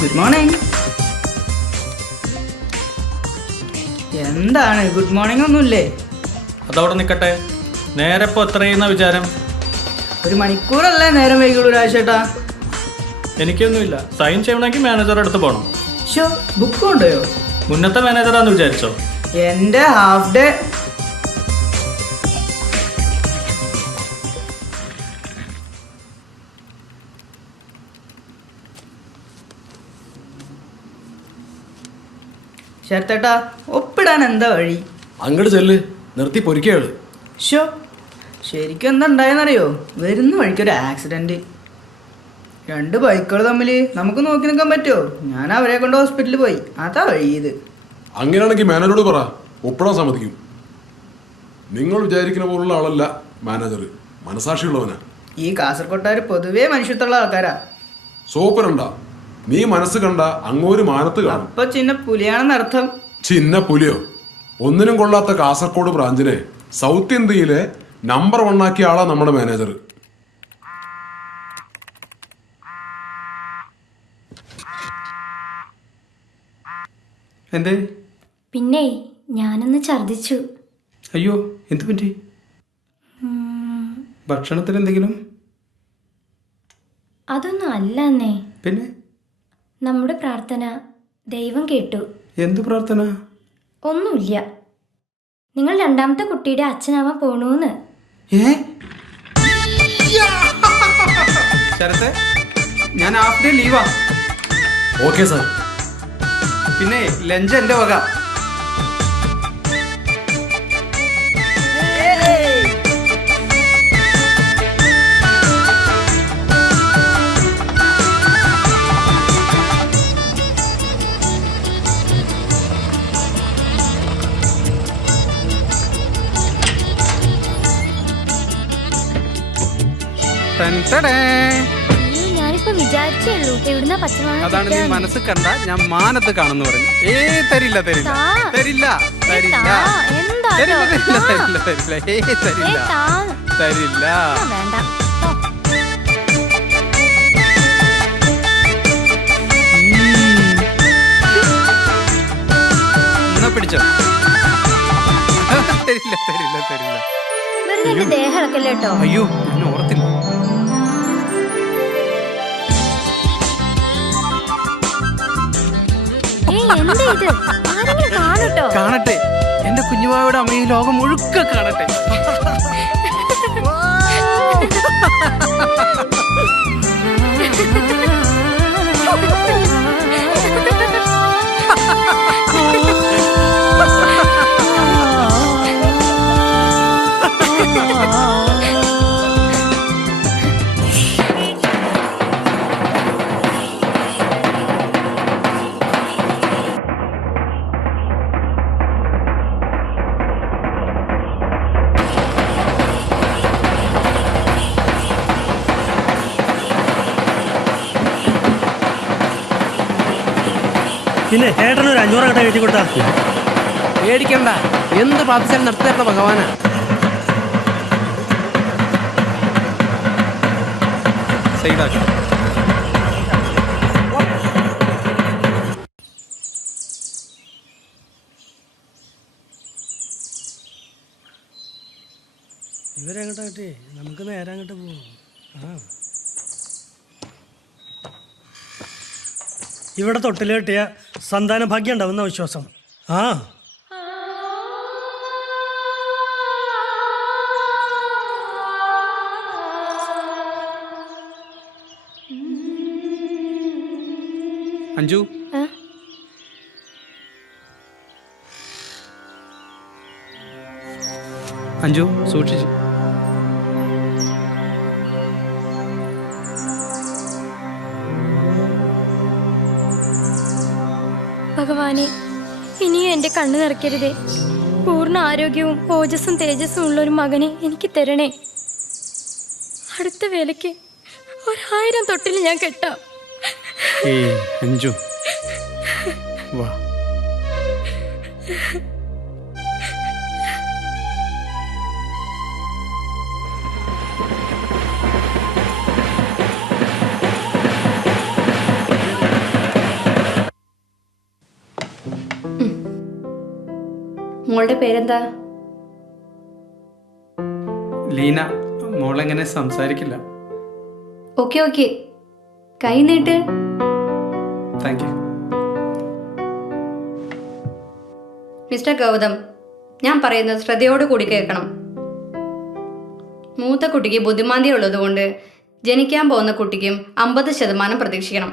Good morning. എന്താണ് good morning ഒന്നുമില്ലേ? അതവിടെ നിൽക്കട്ടെ. നേരെ ഇപ്പോൾ എത്ര ചെയ്യുന്ന വിചാരം? ഒരു മണിക്കൂറല്ലേ നേരം വൈകുള്ളൂ രാജേട്ടാ. എനിക്കൊന്നുമില്ല. സൈൻ ചെയ്യണമെങ്കിൽ മാനേജറുടെ അടുത്ത് പോകണം. ഷോ ബുക്ക് കൊണ്ടുപോയോ? മുന്നത്തെ മാനേജറാന്ന് വിചാരിച്ചോ? എൻ്റെ ഹാഫ് ഡേ. ശരത്തേട്ടാ ഒപ്പിടാൻ എന്താ വഴി? അങ്ങോട്ട് ചെല്ല്, നിർത്തി പൊരിക്കുകയാണ്. ഷോ ശരിക്കും എന്താ ഉണ്ടായെന്നറിയോ? വരുന്ന വഴിക്കൊരു ആക്സിഡൻറ്റ്. 2 ബൈക്കുകൾ തമ്മിൽ നമുക്ക് നോക്കി നിൽക്കാൻ പറ്റുമോ? ഞാൻ അവരെ കൊണ്ട് ഹോസ്പിറ്റലിൽ പോയി. അതാ വഴി ഇത്. അങ്ങനെയാണെങ്കിൽ മാനേജറോട് പറ, ഒപ്പിടാൻ സമ്മതിക്കും. നിങ്ങൾ വിചാരിക്കുന്ന പോലുള്ള ആളല്ല മാനേജർ, മനസാക്ഷിയുള്ളവനാ. ഈ കാസർകോട്ടുകാർ പൊതുവേ മനുഷ്യത്തുള്ള ആൾക്കാരാ. സോപ്പരണ്ട, നീ മനസ്സ് കണ്ട അങ്ങോര് മാനത്ത് കാണും. അപ്പൊ ചിന്ന പുലിയാണെന്ന് അർത്ഥം. ചിന്ന പുലിയോ? ഒന്നിനും കൊള്ളാത്ത കാസർഗോഡ് ബ്രാഞ്ചിനെ സൗത്ത് ഇന്ത്യയിലെ നമ്പർ 1 ആക്കിയ ആളാ നമ്മുടെ മാനേജർ. എന്തേ? പിന്നെ ഞാനൊന്ന് ഛർദിച്ചു. അയ്യോ, എന്തു പറ്റി? ഭക്ഷണത്തിന് എന്തെങ്കിലും? അതൊന്നും അല്ലെന്നേ. പിന്നെ നമ്മുടെ പ്രാർത്ഥന ദൈവം കേട്ടു. എന്ത് പ്രാർത്ഥന? ഒന്നുമില്ല. നിങ്ങൾ 2ാമത്തെ കുട്ടിയുടെ അച്ഛനാവാൻ പോണൂന്ന്. ശരത്തെ, ഞാൻ ഹാഫ് ഡേ ലീവാ. Okay sir. പിന്നെ ലഞ്ച് എൻ്റെ വക. ഞാനിപ്പോ വിചാരിച്ചേ ഉള്ളൂ എവിടുന്ന അതാണ് നീ മനസ്സ് കണ്ട ഞാൻ മാനത്ത് കാണുന്നു പറഞ്ഞു. തരില്ല തരില്ല തരില്ല തരില്ല തരില്ല തരില്ല തരില്ല തരില്ല തരില്ല. വേണ്ട. എന്നാ പിടിച്ചോ. തരില്ല തരില്ല തരില്ല. വെറുതെ ദേഹം ഇളക്കല്ലേ കേട്ടോ. അയ്യോ, ഞാൻ ഓർത്തില്ല. എന്താ ഇത്? ആരെങ്കിലും കാണട്ടോ? കാണട്ടെ, എന്റെ കുഞ്ഞുമാവിടെ അമ്മ ഈ ലോകം മുഴുക്ക കാണട്ടെ. പിന്നെ ഏട്ടനൊരു 500 കട്ട കയറ്റി കൊടുത്താൽ പേടിക്കണ്ട, എന്ത് പ്രാർത്ഥിച്ചാലും നടത്തിത്തരുന്ന ഭഗവാനാ. സൈഡാക്കി ഇവരെങ്ങോട്ടാ കിട്ടി? നമുക്ക് നേരെ അങ്ങോട്ട് പോകും. ഇവിടെ തൊട്ടിൽ കെട്ടിയ സന്താന ഭാഗ്യം ഉണ്ടാവുന്ന വിശ്വാസം. അഞ്ജു, അഞ്ജു സൂക്ഷിച്ചു. ഭഗവാനെ, ഇനിയും എൻ്റെ കണ്ണു നിറയ്ക്കരുതേ. പൂർണ്ണ ആരോഗ്യവും ഓജസ്സും തേജസ്സും ഉള്ള ഒരു മകനെ എനിക്ക് തരണേ. അടുത്ത വേലയ്ക്ക് 1000 തൊട്ടിൽ ഞാൻ കെട്ടാം. അഞ്ജു വാ. മോളുടെ പേരെന്താ? ലീന. മോളെങ്ങനെ സംസാരിക്കില്ല. ഓക്കെ കൈ നീട്ട്. Thank you. മിസ്റ്റർ ഗൗതം, ഞാൻ പറയുന്നത് ശ്രദ്ധയോട് കൂടി കേൾക്കണം. മൂത്ത കുട്ടിക്ക് ബുദ്ധിമാന്ദ്യം ഉള്ളതുകൊണ്ട് ജനിക്കാൻ പോകുന്ന കുട്ടിക്കും 50% പ്രതീക്ഷിക്കണം.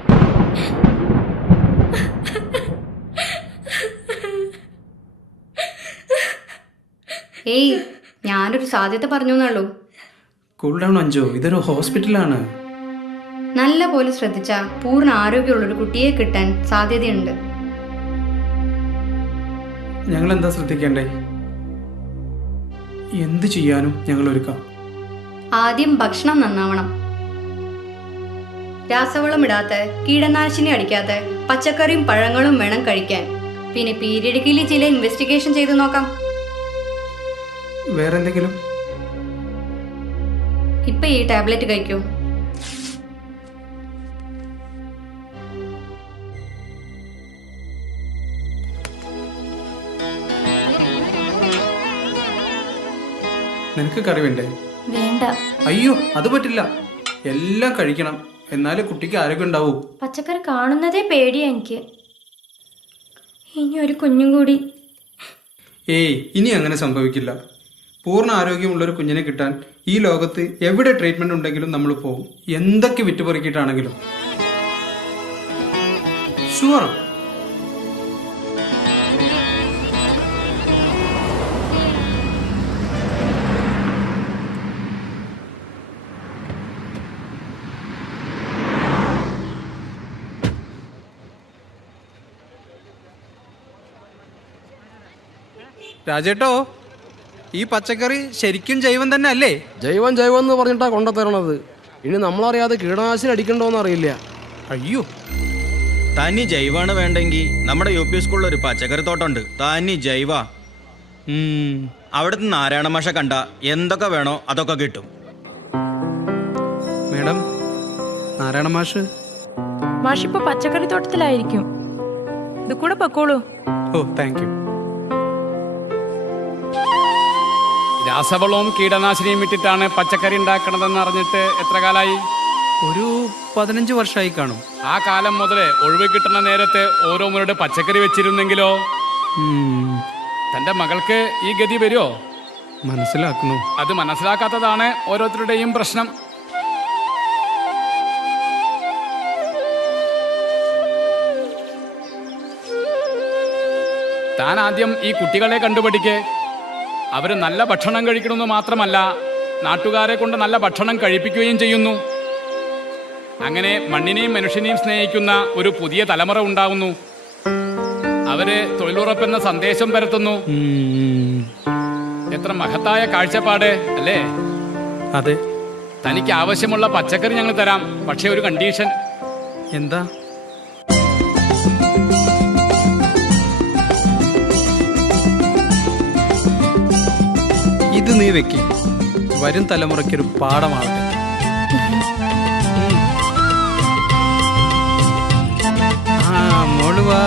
ഏയ്, ഞാനൊരു സാധ്യത പറഞ്ഞു എന്നുള്ളൂ. കൂൾ ഡൗൺ അഞ്ജു, ഇതൊരു ഹോസ്പിറ്റലാണ്. നല്ല പോലെ ശ്രദ്ധിച്ച പൂർണ്ണ ആരോഗ്യമുള്ളൊരു കുട്ടിയെ കിട്ടാൻ സാധ്യതയുണ്ട്. ഞങ്ങൾ എന്താ ശ്രദ്ധിക്കേണ്ടേ? എന്ത് ചെയ്യാനും ഞങ്ങൾ ഒരുക്കാം. ആദ്യം ഭക്ഷണം നന്നാവണം. രാസവളം ഇടാത്ത, കീടനാശിനി അടിക്കാത്ത പച്ചക്കറിയും പഴങ്ങളും വേണം കഴിക്കാൻ. പിന്നെ പീരിയഡിക്കലി ചില ഇൻവെസ്റ്റിഗേഷൻ ചെയ്ത് നോക്കാം. വേറെന്തെങ്കിലും? ഇപ്പൊ ഈ ടാബ്ലറ്റ് കഴിക്കൂ. നിനക്ക് കറി വേണ്ടേ? വേണ്ട. അയ്യോ, അത് പറ്റില്ല. എല്ലാം കഴിക്കണം, എന്നാലേ കുട്ടിക്ക് ആരോഗ്യം ഉണ്ടാവൂ. പച്ചക്കറി കാണുന്നതേ പേടിയാ എനിക്ക്. ഇനി ഒരു കുഞ്ഞും കൂടി. ഏയ്, ഇനി അങ്ങനെ സംഭവിക്കില്ല. പൂർണ്ണ ആരോഗ്യമുള്ളൊരു കുഞ്ഞിനെ കിട്ടാൻ ഈ ലോകത്ത് എവിടെ ട്രീറ്റ്മെന്റ് ഉണ്ടെങ്കിലും നമ്മൾ പോകും. എന്തൊക്കെ വിറ്റുപറിക്കിട്ടാണെങ്കിലും. ഷുവർ. രാജേട്ടോ, ഈ പച്ചക്കറി ശരിക്കും ജൈവം തന്നെ അല്ലേ? ജൈവം എന്ന് പറഞ്ഞിട്ടാ കൊണ്ടുതരണത്. ഇനി നമ്മളറിയാതെ കീടനാശിനി അടിക്കണ്ടോന്ന് അറിയില്ല. അയ്യോ, തനി ജൈവാണ് വേണ്ടെങ്കിൽ നമ്മുടെ യു പി സ്കൂളിൽ ഒരു പച്ചക്കറി തോട്ടമുണ്ട്. തനി ജൈവ. അവിടുത്തെ നാരായണ മാഷ കണ്ട എന്തൊക്കെ വേണോ അതൊക്കെ കിട്ടും. മേഡം, നാരായണ മാഷ്. മാഷിപ്പോ പച്ചക്കറി തോട്ടത്തിലായിരിക്കും. ഇത് കൂടെ പൊക്കോളൂ. ഓ, താങ്ക് യു. രാസവളവും കീടനാശിനിയും ഇട്ടിട്ടാണ് പച്ചക്കറി ഉണ്ടാക്കണതെന്ന് അറിഞ്ഞിട്ട് എത്ര കാലായി? ഒരു 15 വർഷമായി കാണും. ആ കാലം മുതൽ ഒഴിവ് കിട്ടുന്ന നേരത്ത് ഓരോ മുരട് പച്ചക്കറി വെച്ചിരുന്നെങ്കിലോ? തന്റെ മകൾക്ക് ഈ ഗതി വരുമോ? മനസ്സിലാക്കുന്നു. അത് മനസ്സിലാക്കാത്തതാണ് ഓരോരുത്തരുടെയും പ്രശ്നം. താൻ ആദ്യം ഈ കുട്ടികളെ കണ്ടുപിടിക്കേ. അവര് നല്ല ഭക്ഷണം കഴിക്കണമെന്ന് മാത്രമല്ല, നാട്ടുകാരെ കൊണ്ട് നല്ല ഭക്ഷണം കഴിപ്പിക്കുകയും ചെയ്യുന്നു. അങ്ങനെ മണ്ണിനെയും മനുഷ്യനെയും സ്നേഹിക്കുന്ന ഒരു പുതിയ തലമുറ ഉണ്ടാവുന്നു. അവര് തൊഴിലുറപ്പെന്ന സന്ദേശം പരത്തുന്നു. എത്ര മഹത്തായ കാഴ്ചപ്പാട് അല്ലേ? അതെ. തനിക്ക് ആവശ്യമുള്ള പച്ചക്കറി ഞങ്ങൾ തരാം, പക്ഷെ ഒരു കണ്ടീഷൻ. എന്താ? ഇത് നീ വെക്ക്. വരും തലമുറയ്ക്കൊരു പാഠമാവട്ടെ. മോള് വാ.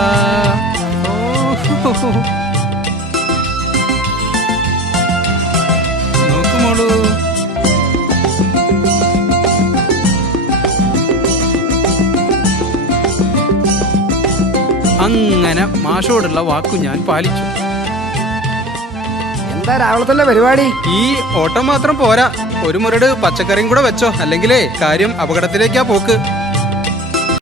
നോക്ക് മോളു. അങ്ങനെ മാഷോടുള്ള വാക്കു ഞാൻ പാലിച്ചു. എന്താ രാവിലെ തന്നെ പരിപാടി? ഈ ഓട്ടം മാത്രം പോരാ, ഒരു മുരട് പച്ചക്കറിയും കൂടെ വെച്ചോ, അല്ലെങ്കിലേ കാര്യം അപകടത്തിലേക്കാ പോക്ക്.